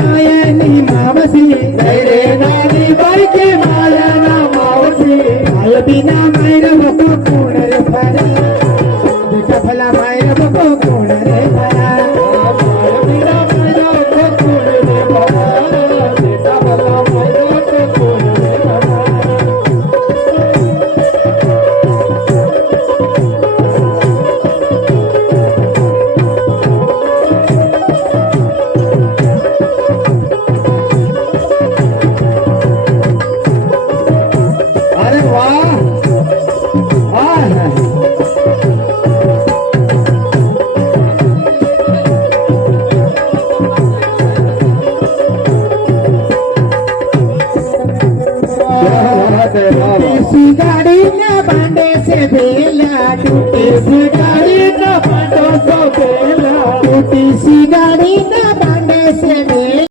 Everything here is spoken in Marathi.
मायानी मावसी जय रे नानी बाई के माया ना मावसी माय बिना मायर बको कोण रे फरा बेटा भला मायर बको कोण रे फरा माय बिना मायर बको कोण रे फरा बेटा भला मायर बको कोण रे फरा अरे वाह टूटी गाड़ी न बांधे से बेला टूटी सी गाड़ी न बांधो से बेला टूटी सी गाड़ी न बांधे से बेला